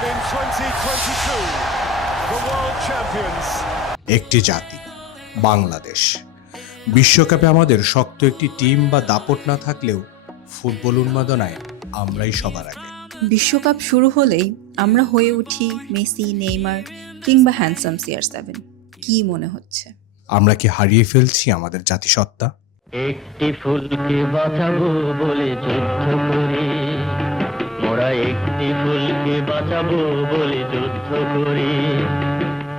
And in 2022, the world champions. একটি জাতি, বাংলাদেশ। বিশ্বকাপে আমাদের শক্ত একটি টিম বা দাপট না থাকলেও ফুটবল উন্মাদনায় আমরাই সবার আগে। বিশ্বকাপ শুরু হলেই আমরা হয়ে উঠি মেসি, নেইমার কিংবা হ্যান্ডসাম CR7। কি মনে হচ্ছে? আমরা কি হারিয়ে ফেলছি আমাদের জাতিসত্তা? একটি ফুলকে বাঁচাবো বলে যুদ্ধ করি, মোরা একটি ফুলকে বাঁচাবো বলে যুদ্ধ করি,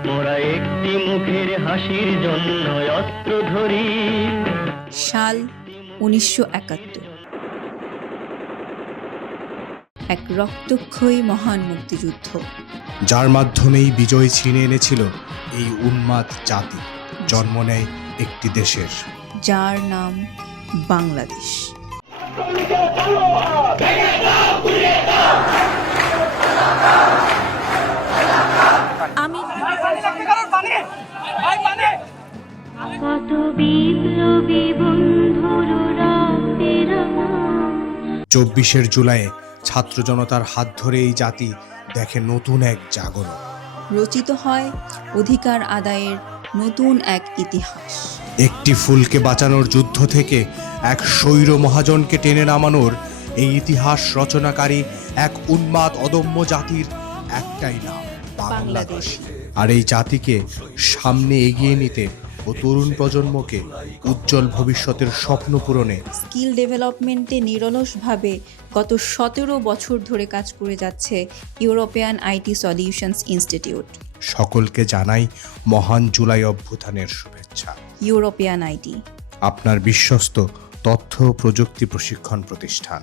মোরা একটি মুখের হাসির জন্য অস্ত্র ধরি। সাল 1971, এক রক্তক্ষয়ী মহান মুক্তিযুদ্ধ, যার মাধ্যমেই বিজয় ছিনিয়ে এনেছিল এই উন্মাদ জাতি, জন্ম নেয় একটি দেশের, যার নাম বাংলাদেশ। আমি কত বিপ্লবী বন্ধুর রাতের নাম। 24 জুলাই ছাত্র জনতার হাত ধরে এই জাতি দেখে নতুন এক জাগরণ। রচিত হয় অধিকার আদায়ের নতুন এক ইতিহাস। একটি ফুলকে বাঁচানোর যুদ্ধ থেকে এক স্বৈর মহাজনকে টেনে নামানোর এই ইতিহাস রচনাকারী এক উন্মাদ অদম্য জাতির একটাই নাম, বাংলাদেশ। আর এই জাতিকে সামনে এগিয়ে নিতে ও তরুণ প্রজন্মকে উজ্জ্বল ভবিষ্যতের স্বপ্ন পূরণে স্কিল ডেভেলপমেন্টে নিরলসভাবে গত 17 বছর ধরে কাজ করে যাচ্ছে ইউরোপিয়ান IT সলিউশনস ইনস্টিটিউট। সকলকে জানাই মহান জুলাই অভ্যুত্থানের শুভেচ্ছা। ইউরোপিয়ান IT, আপনার বিশ্বস্ত তথ্য ও প্রযুক্তি প্রশিক্ষণ প্রতিষ্ঠান।